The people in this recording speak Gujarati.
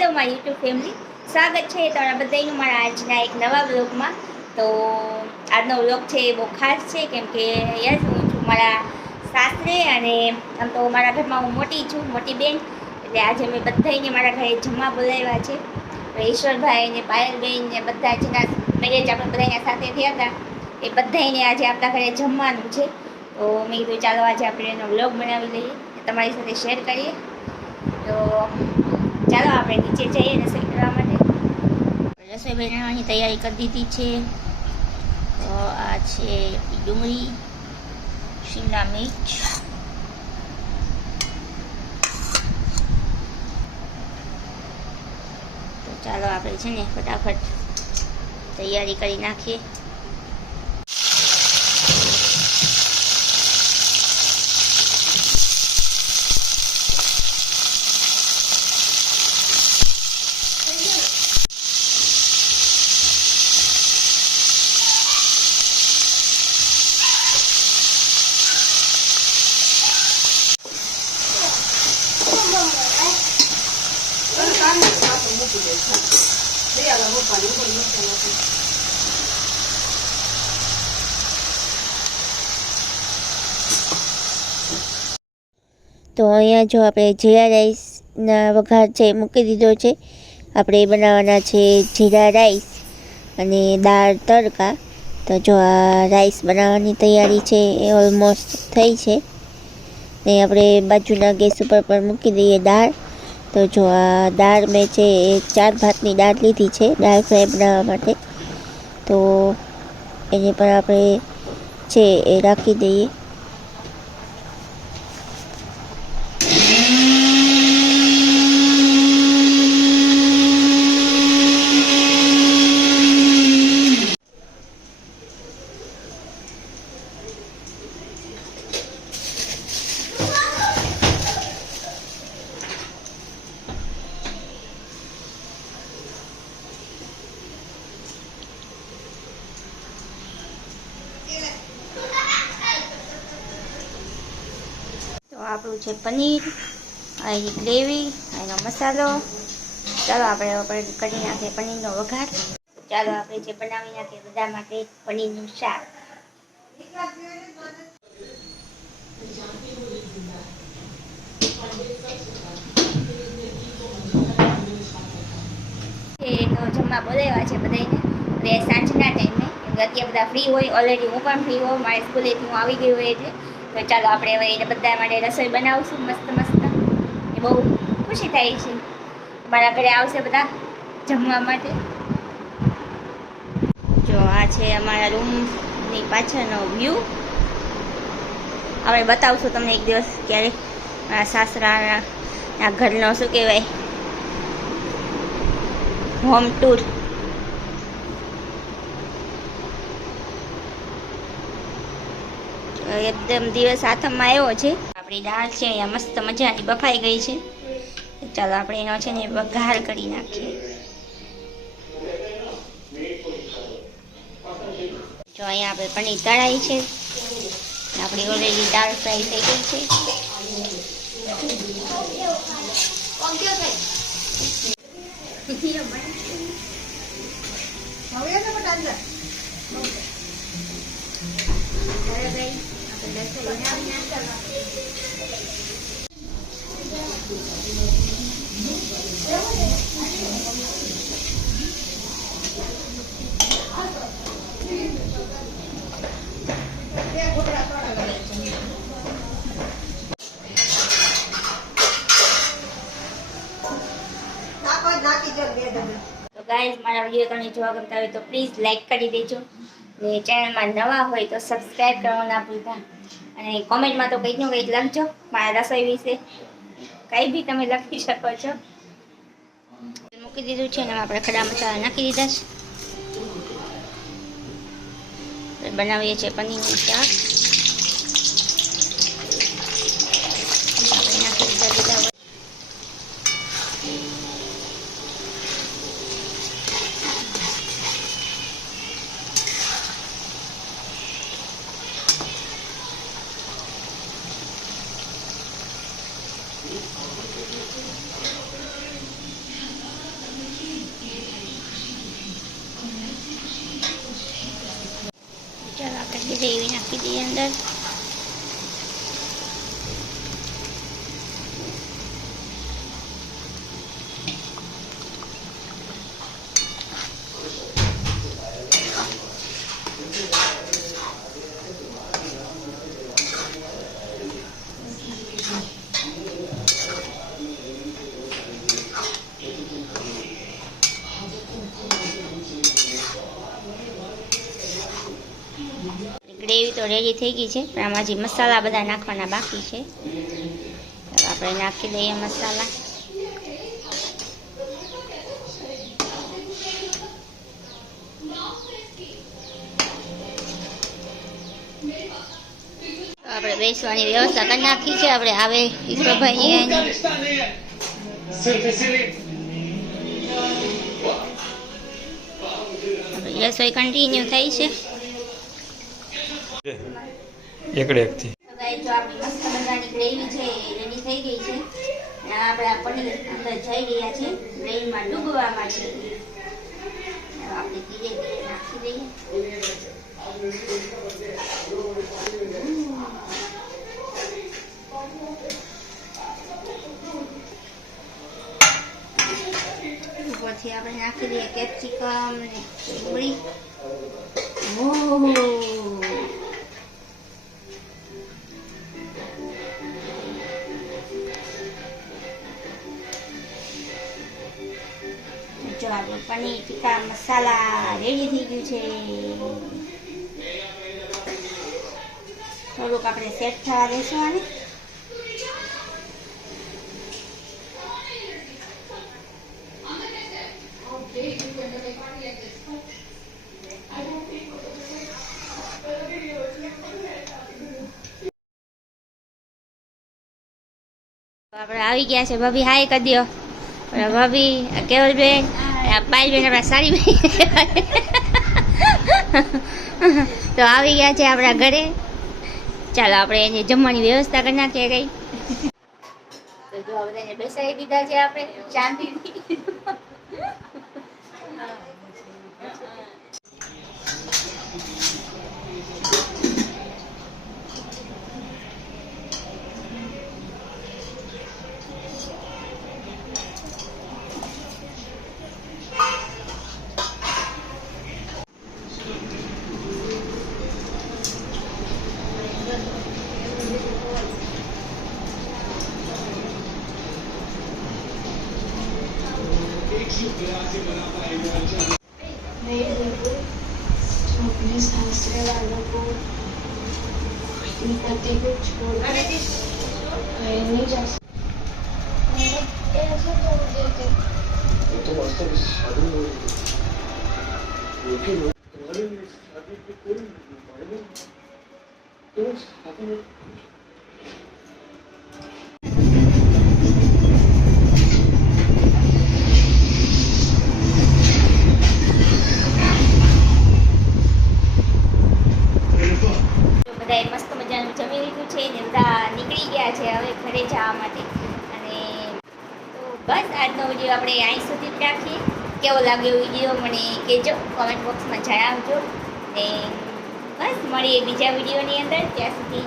હેલો માય યુટ્યુબ ફેમિલી, સ્વાગત છે તમારા બધાનું મારા આજના એક નવા વ્લોગમાં। તો આજનો વ્લોગ છે એ બહુ ખાસ છે, કેમ કે યસ હું છું મારા સાસરે, અને આમ તો મારા ઘરમાં હું મોટી છું, મોટી બેન, એટલે આજે મેં બધાને મારા ઘરે જમવા બોલાવ્યા છે। ઈશ્વરભાઈ ને પાયલબેન ને બધા જેના મેરેજ આપણે બધાના સાથે થયા હતા એ બધાને આજે આપણા ઘરે જમવાનું છે। તો મેં કીધું ચાલો આજે આપણે એનો વ્લોગ બનાવી લઈએ, તમારી સાથે શેર કરીએ। તો ચાલો આપણે નીચે જઈએ રસોઈ કરવા માટે। રસોઈ બનાવવાની તૈયારી કરી દીધી છે। તો આ છે ડુંગળી, શિમલા મિર્ચ, તો ચાલો આપણે છે ને ફટાફટ તૈયારી કરી નાખીએ। તો અહીંયા જો આપણે જીરા રાઈસના વઘાર છે મૂકી દીધો છે। આપણે બનાવવાના છે જીરા રાઈસ અને દાળ તડકા। તો જો આ રાઈસ બનાવવાની તૈયારી છે એ ઓલમોસ્ટ થઈ છે, ને આપણે બાજુના ગેસ ઉપર પણ મૂકી દઈએ દાળ। તો જો આ દાળ મેં છે એ 4 ભાતની દાળ લીધી છે દાળ ફ્રાય બનાવવા માટે, તો એને પણ આપણે છે એ રાખી દઈએ। આપણું છે પનીર, આ એની ગ્રેવી, એનો મસાલો। ચાલો આપણે કરી નાખીએ પનીરનો વઘાર। ચાલો આપણે જે બનાવી નાખીએ બધા માટે પનીરનું શાક। તો જમવા બોલાવ્યા છે બધાને, એટલે સાંજના ટાઈમે, અત્યારે બધા ફ્રી હોય, ઓલરેડી હું પણ ફ્રી હોઉં, મારી સ્કૂલેથી હું આવી ગઈ હોય એટલે। તો ચાલો આપણે હવે એને બધા માટે રસોઈ બનાવશું મસ્ત મસ્ત। એ બહુ ખુશી થાય છે, મારા ઘરે આવશે બધા જમવા માટે। જો આ છે અમારા રૂમની પાછળનો વ્યૂ। આપણે બતાવશું તમને એક દિવસ ક્યારેક મારા સાસરાના ઘરનો શું કહેવાય હોમ ટૂર। એકદમ દિવસ હાથમાં આવ્યો છે। આપણી દાળ છે અહીંયા મસ્ત મજાની બફાઈ ગઈ છે। ચાલો આપણે એનો છે ને વઘાર કરી નાખીએ। જો અહીંયા આપણે પનીર તળાઈ છે, આપણી ઓલરેડી દાળ ફ્રાય થઈ ગઈ છે। તો ગાઈઝ, મારા વિડીયો તમને જોવા ગમતા હોય તો પ્લીઝ લાઈક કરી દેજો, ને ચેનલમાં નવા હોય તો સબસ્ક્રાઈબ કરવાનું ના ભૂલતા, અને કોમેન્ટમાં તો કંઈક ને કંઈક લખજો મારા રસોઈ વિશે, કંઈ બી તમે લખી શકો છો। મૂકી દીધું છે ને આપણે ખડા મસાલા નાખી દીધા છે। બનાવીએ છીએ પનીરનું શાક। આપણે નાખી દીધા ગ્રેવી નાખી દઈએ અંદર. ગ્રેવી તો રેડી થઈ ગઈ છે, પણ આમાં હજી મસાલા બધા નાખવાના બાકી છે. તો આપણે નાખી દઈએ મસાલા. આપણે બેસવાની વ્યવસ્થા કરી નાખી છે. આપણે આવે ઈશ્વરભાઈ રસોઈ કન્ટિન્યુ થઈ છે. એકડે એકથી જો આપણી મસ્ત મજાની ગ્રેવી છે એ રેડી થઈ ગઈ છે. અને આપણે આ પનીર અંદર જઈ રહ્યા છે ગ્રેવીમાં ડૂબવા માટે. આપણે ધીરે ધીરે નાખી દઈએ. ઉપરથી આપણે નાખી દઈએ કેપ્સિકમ ને ડુંગળી. જો આપણું પનીર ટીકા મસાલા રેડી થઈ ગયું છે. થોડુંક આપણે સેટ થવા દઈશું આને. આપણે આવી ગયા છે. ભાભી હાય કરી દો. ભાભી કેવલબેન પાયલબેન આપણા સારી બેન તો આવી ગયા છે આપણા ઘરે. ચાલો આપણે એની જમવાની વ્યવસ્થા કરી નાખીએ કઈ. તો જો બધાને બેસાડી દીધા છે આપણે શાંતિથી. अपने सासरे वालों को अपने पति को छोड़ नहीं जा सकते, कैसे छोड़ देते? वो तो वास्तव में शादी हो रही है, लेकिन तुम्हारे लिए शादी की कोई मायने नहीं। तो शादी में બધાએ મસ્ત મજાનું જમી લીધું છે ને બધા નીકળી ગયા છે હવે ઘરે જવા માટે. અને તો બસ આજનો વિડીયો આપણે અહીં સુધી જ રાખીએ. કેવો લાગ્યો વિડીયો મને કહેજો, કોમેન્ટ બોક્સમાં જણાવજો. ને બસ મળીએ બીજા વિડીયોની અંદર. ત્યાં સુધી